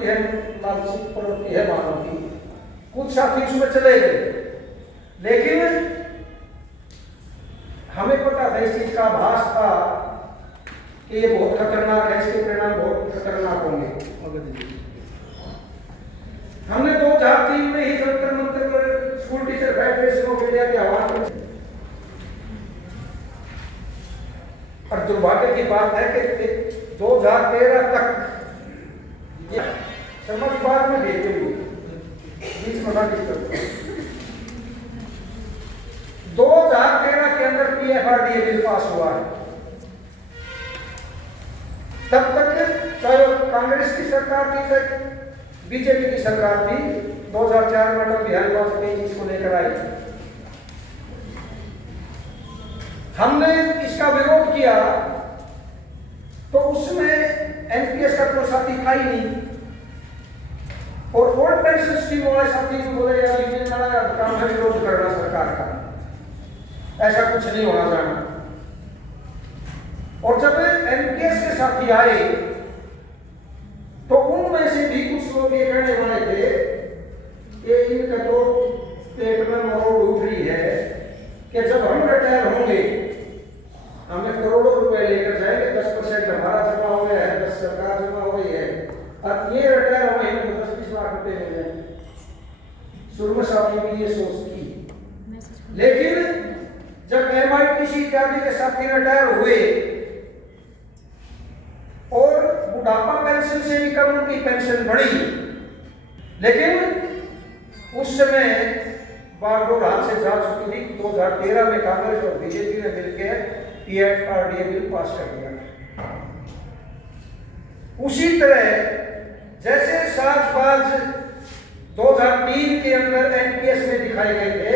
प्रवृत्ति है, मानसिक प्रवृत्ति है मानव की। कुछ साथी उसमें चले गए, लेकिन हमें पता था, इस चीज का आभास था कि ये बहुत खतरनाक है, इसके परिणाम बहुत खतरनाक होंगे। हमने 2003 में ही जंतर मंतर पर school teacher federation of India के आह्वान पर, और दुर्भाग्य की बात है कि 2013 तक समाजवाद में भेजे हुए बीच में 2013 के अंदर PFRDA बिल पास हुआ है। तब तक चाहे कांग्रेस की सरकार थी, चाहे बीजेपी की सरकार थी, 2004 में अटल बिहारी वाजपेयी इसको लेकर आई। हमने इसका विरोध किया तो उसमें एनपीएस का कोई साथी था ही नहीं, और ओल्ड पेंशन स्कीम वाले साथी को बोले यार ये हमारा काम है विरोध करना सरकार का, ऐसा कुछ नहीं होना चाहिए। और जब एनपीएस के साथी आए तो उनमें से भी कुछ लोग ये कहने वाले थे कि इनका तो पेट में मरोड़ उठ रही है कि जब हम रिटायर होंगे हमें करोड़ों रुपए लेकर जाएंगे, 10% हमारा जमा हो गया है, 10 सरकार जमा हो गई है, अब ये रिटायर हो महीने में 10-20 लाख रुपए मिल जाएंगे। शुरू में साथी की ये सोच थी, लेकिन जब MITC इत्यादि के साथी रिटायर हुए और बुढ़ापा पेंशन से भी कम उनकी पेंशन बढ़ी, लेकिन उस समय बागडोर हाथ से जा चुकी थी। 2013 में कांग्रेस और बीजेपी ने मिलकर PFRDA बिल पास कर दिया। उसी तरह जैसे साजबाज 2003 के अंदर एनपीएस में दिखाए गए थे,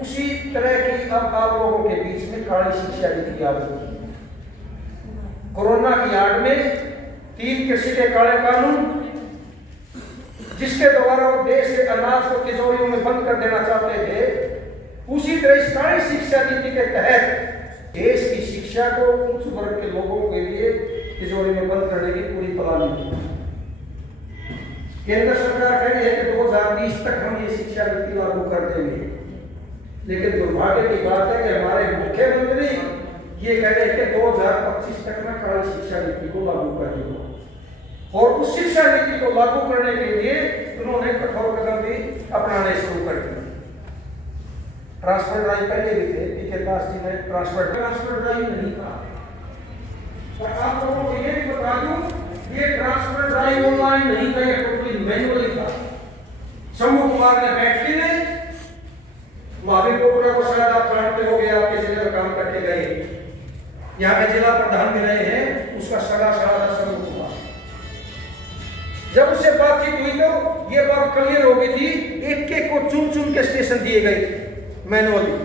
उसी तरह की अब आप लोगों के बीच में काली शिक्षा नीति आ गई। कोरोना की आड़ में 3 कृषि के काले कानून, जिसके द्वारा वो देश के अनाज को तिजोरियों में बंद कर देना चाहते थे, उसी तरह इस काली शिक्षा नीति के तहत देश की शिक्षा को उच्च वर्ग के लोगों के लिए तिजोरी में बंद करने की पूरी प्लानिंग की। केंद्र सरकार कह रही है कि 2020 तक हम ये शिक्षा नीति लागू कर देंगे, लेकिन दुर्भाग्य की बात है कि हमारे मुख्यमंत्री ये कह रहे हैं कि 2025 तक में काली शिक्षा नीति को लागू कर देंगे, और उस शिक्षा नीति को लागू करने के लिए उन्होंने कठोर कदम भी अपनाने शुरू कर दिए। ट्रांसफर ड्राइव पहले भी थे, पीके दास जी ने ट्रांसफर ड्राइव नहीं था। और आप लोगों को ये भी बता दूं, ये ट्रांसफर ड्राइव ऑनलाइन नहीं था, ये टोटली मैनुअली था। शंभू कुमार ने बैठकी ने महावीर पोखरा को शायद आप जानते हो, आपके जिले में काम करके गए, यहाँ के जिला प्रधान भी रहे हैं, उसका सगा था शंभू कुमार। जब उससे बातचीत हुई तो ये बात क्लियर हो गई थी, एक को चुन के स्टेशन दिए गए थे मैनुअली।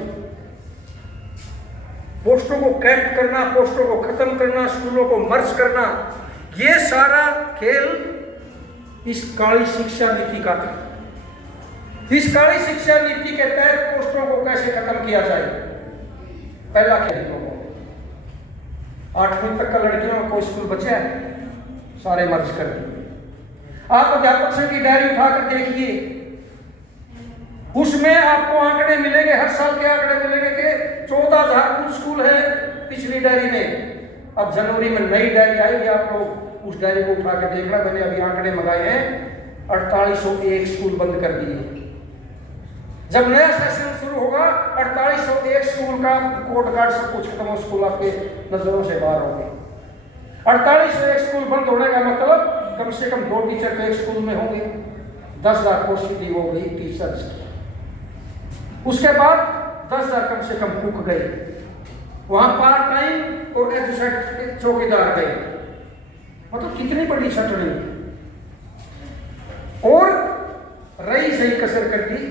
पोस्टों को कैट करना, पोस्टों को खत्म करना, स्कूलों को मर्ज करना, ये सारा खेल इस काली शिक्षा नीति का था। इस काली शिक्षा नीति के तहत पोस्टों को कैसे खत्म किया जाए, पहला खेल लोगों 8वीं तक का लड़कियों को स्कूल बचा है, सारे मर्ज कर दिए। आप अध्यापक संघ की डायरी उठाकर देखिए, उसमें आपको आंकड़े मिलेंगे, हर साल के आंकड़े मिलेंगे कि 14,000 कुछ स्कूल है पिछली डायरी में। अब जनवरी में नई डायरी आएगी, आप लोग उस डायरी को उठा के देखना। मैंने अभी आंकड़े मंगाए हैं, 4801 स्कूल बंद कर दिए। जब नया सेशन शुरू होगा 4801 स्कूल का कोड कार्ड सब कुछ खत्म, स्कूल आपके नजरों से बाहर होंगे। 4801 स्कूल बंद होने का मतलब कम से कम 2 टीचर के एक स्कूल में होंगे, 10,000 पोस्ट दी हो गई टीचर्स की। उसके बाद 10,000 कम से कम कुक गए, वहां पार्ट टाइम और एडजस्टेड चौकीदार गए, मतलब कितनी बड़ी छटनी। और रही सही कसर कर दी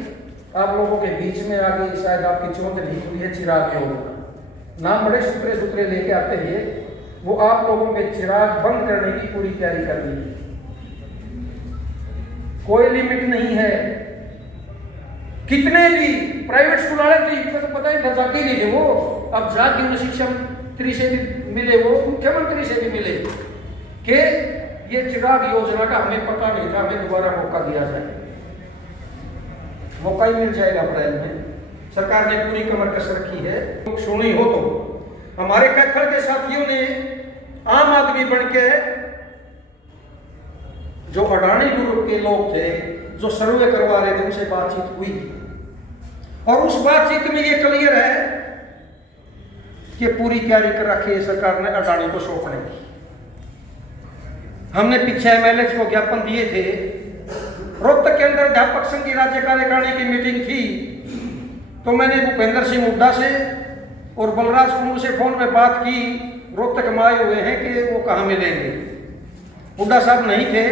आप लोगों के बीच में आ गई, शायद आपकी चौंध ढीक हुई है चिराग के ऊपर। नाम बड़े सुतरे लेके आते हैं, वो आप लोगों के चिराग बंद करने की पूरी तैयारी कर दी। कोई लिमिट नहीं है, कितने भी प्राइवेट स्कूल वाले तो इतना तो पता ही था, जाके नहीं थे वो। अब जाके उन्हें शिक्षा मंत्री से भी मिले, वो मुख्यमंत्री से भी मिले कि ये चिराग योजना का हमें पता नहीं था, हमें दोबारा मौका दिया जाए, मौका ही मिल जाएगा अप्रैल में। सरकार ने पूरी कमर कस रखी है। सुनी हो तो हमारे कैथल के साथियों ने आम आदमी बन के, जो अडानी ग्रुप के लोग थे जो सर्वे करवा रहे थे, उनसे बातचीत हुई और उस बातचीत में ये क्लियर है कि पूरी तैयारी कर रखी है सरकार ने अडानी को सौंपने की। हमने पीछे एमएलए को ज्ञापन दिए थे। रोहतक के अंदर अध्यापक संघ की राज्य कार्यकारिणी की मीटिंग थी, तो मैंने भूपेंद्र सिंह हुड्डा से और बलराज कुंडू से फोन पे बात की। रोहतक में आए हुए हैं कि वो कहाँ मिलेंगे। हुड्डा साहब नहीं थे,